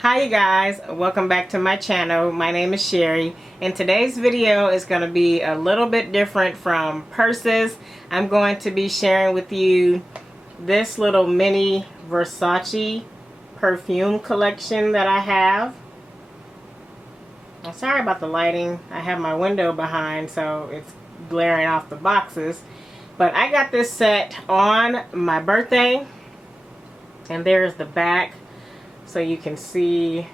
Hi you guys, welcome back to my channel. My name is Sherry and today's video is going to be a little bit different from purses. I'm going to be sharing with you this little mini Versace perfume collection that I have. I'm sorry about the lighting. I have my window behind so it's glaring off the boxes. But I got this set on my birthday and there's the back. So you can see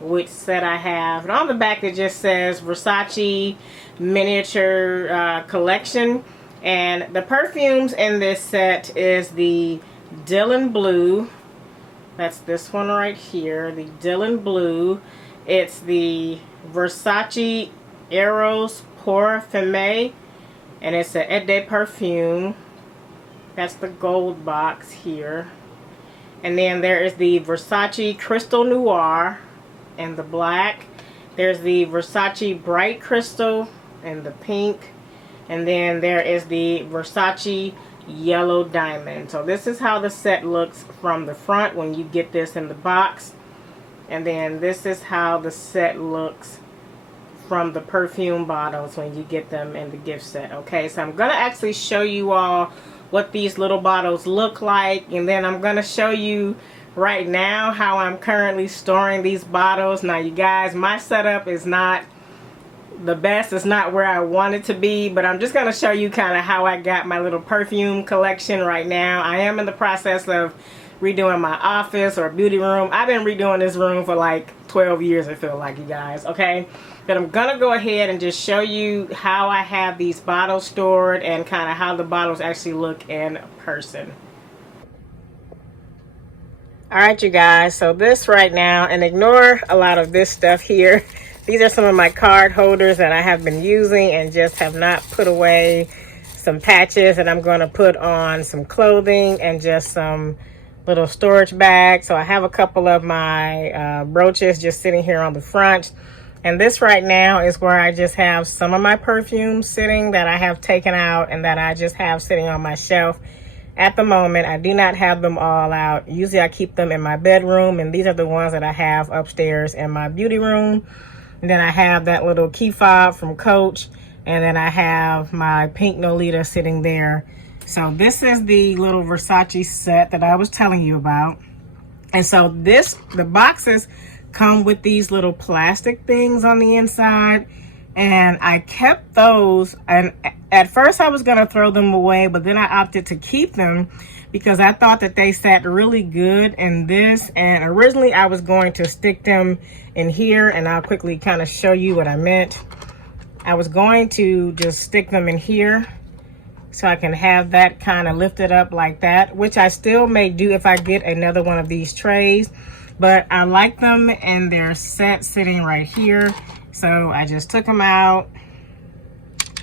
which set I have. And on the back it just says Versace Miniature Collection. And the perfumes in this set is the Dylan Blue. That's this one right here. The Dylan Blue. It's the Versace Eros Perfume. And it's a Eau de Perfume. That's the gold box here. And then there is the Versace Crystal Noir in the black. There's the Versace Bright Crystal in the pink. And then there is the Versace Yellow Diamond. So this is how the set looks from the front when you get this in the box. And then this is how the set looks from the perfume bottles when you get them in the gift set. Okay, so I'm going to actually show you all what these little bottles look like, and then I'm going to show you right now how I'm currently storing these bottles. Now you guys, my setup is not the best. It's not where I want it to be, but I'm just going to show you kind of how I got my little perfume collection right now. I am in the process of redoing my office or beauty room. I've been redoing this room for like 12 years, I feel like, you guys, okay? But I'm gonna go ahead and just show you how I have these bottles stored and kind of how the bottles actually look in person. Alright you guys, so this right now, and ignore a lot of this stuff here. These are some of my card holders that I have been using and just have not put away. Some patches that I'm going to put on some clothing and just some little storage bags. So I have a couple of my brooches just sitting here on the front. And this right now is where I just have some of my perfumes sitting that I have taken out and that I just have sitting on my shelf. At the moment, I do not have them all out. Usually I keep them in my bedroom, and these are the ones that I have upstairs in my beauty room. And then I have that little key fob from Coach, and then I have my pink Nolita sitting there. So this is the little Versace set that I was telling you about. And so the boxes come with these little plastic things on the inside, and I kept those, and at first I was going to throw them away, but then I opted to keep them because I thought that they sat really good in this. And originally I was going to stick them in here, and I'll quickly kind of show you what I meant. I was going to just stick them in here so I can have that kind of lifted up like that, which I still may do if I get another one of these trays. But I like them and they're set sitting right here. So I just took them out.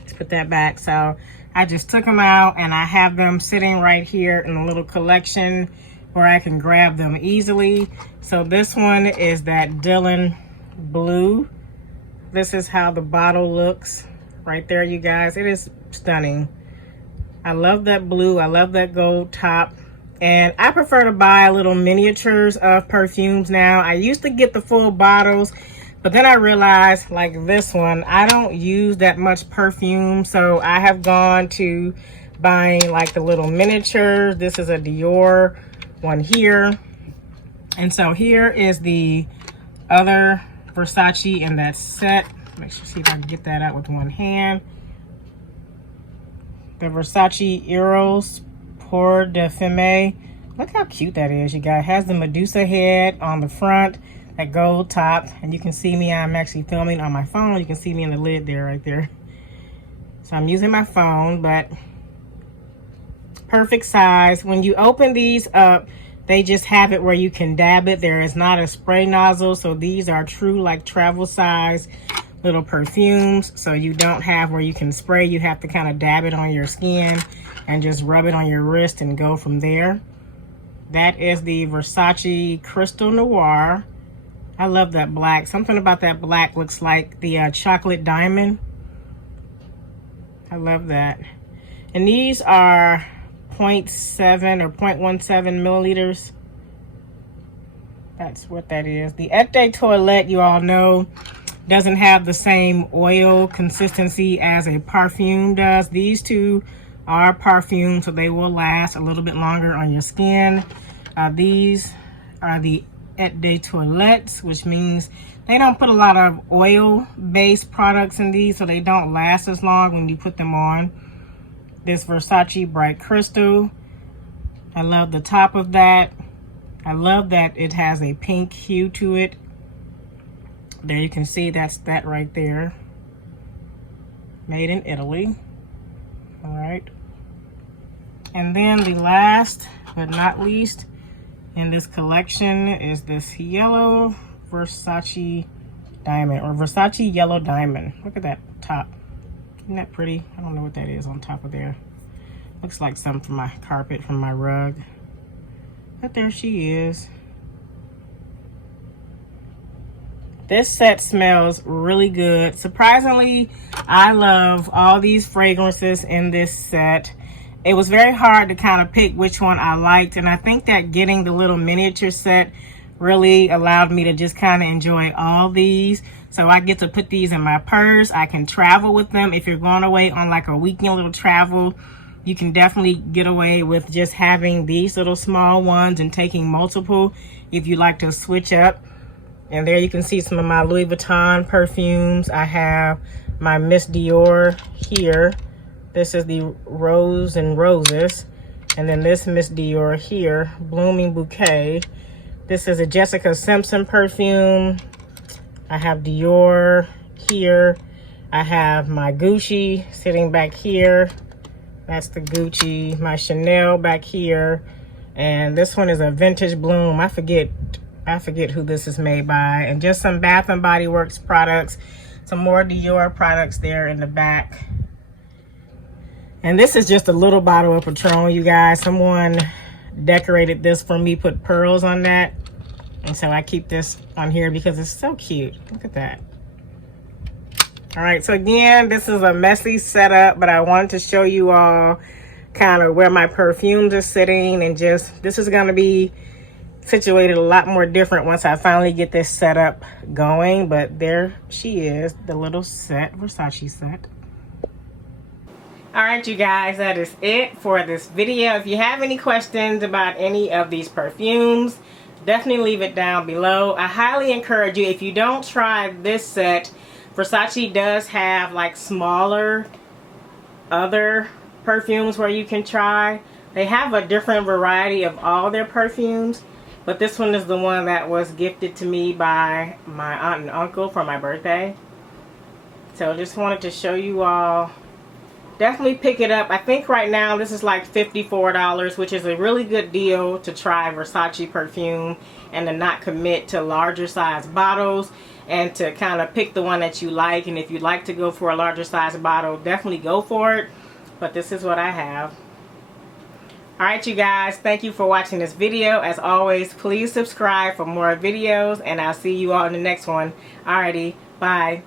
Let's put that back. So I just took them out and I have them sitting right here in a little collection where I can grab them easily. So this one is that Dylan Blue. This is how the bottle looks right there, you guys. It is stunning. I love that blue. I love that gold top. And I prefer to buy little miniatures of perfumes now. I used to get the full bottles, but then I realized, like this one, I don't use that much perfume. So I have gone to buying like the little miniatures. This is a Dior one here. And so here is the other Versace in that set. Make sure, see if I can get that out with one hand. The Versace Eros Perfume. Look how cute that is, you guys. It has the Medusa head on the front, that gold top, and you can see me. I'm actually filming on my phone. You can see me in the lid there, right there. So I'm using my phone, but perfect size. When you open these up, they just have it where you can dab it. There is not a spray nozzle, so these are true like travel size little perfumes. So you don't have where you can spray. You have to kind of dab it on your skin and just rub it on your wrist and go from there. That is the Versace Crystal Noir. I love that black. Something about that black looks like the chocolate diamond. I love that. And these are 0.7 or 0.17 milliliters. That's what that is. The Eau de Toilette, you all know, doesn't have the same oil consistency as a Perfume does. These two are Perfume, so they will last a little bit longer on your skin. These are the Eau de Toilettes, which means they don't put a lot of oil-based products in these, so they don't last as long when you put them on. This Versace Bright Crystal. I love the top of that. I love that it has a pink hue to it. There you can see that's that right there. Made in Italy. All right. And then the last but not least in this collection is this yellow Versace diamond, or Versace yellow diamond. Look at that top. Isn't that pretty? I don't know what that is on top of there. Looks like something from my carpet, from my rug. But there she is. This set smells really good. Surprisingly, I love all these fragrances in this set. It was very hard to kind of pick which one I liked, and I think that getting the little miniature set really allowed me to just kind of enjoy all these. So I get to put these in my purse. I can travel with them. If you're going away on like a weekend little travel, you can definitely get away with just having these little small ones and taking multiple if you like to switch up. And there you can see some of my Louis Vuitton perfumes. I have my Miss Dior here. This is the Rose and Roses. And then this Miss Dior here, Blooming Bouquet. This is a Jessica Simpson perfume. I have Dior here. I have my Gucci sitting back here. That's the Gucci. My Chanel back here. And this one is a Vintage Bloom. I forget who this is made by. And just some Bath and Body Works products. Some more Dior products there in the back. And this is just a little bottle of Patron, you guys. Someone decorated this for me, put pearls on that. And so I keep this on here because it's so cute. Look at that. All right, so again, this is a messy setup, but I wanted to show you all kind of where my perfumes are sitting, and just, this is gonna be situated a lot more different once I finally get this setup going. But there she is, the little set, Versace set. All right, you guys, that is it for this video. If you have any questions about any of these perfumes, definitely leave it down below. I highly encourage you, if you don't try this set, Versace does have like smaller other perfumes where you can try. They have a different variety of all their perfumes, but this one is the one that was gifted to me by my aunt and uncle for my birthday. So just wanted to show you all. Definitely pick it up. I think right now this is like $54, which is a really good deal to try Versace perfume and to not commit to larger size bottles, and to kind of pick the one that you like. And if you'd like to go for a larger size bottle, definitely go for it. But this is what I have. Alright, you guys, thank you for watching this video. As always, please subscribe for more videos, and I'll see you all in the next one. Alrighty, bye.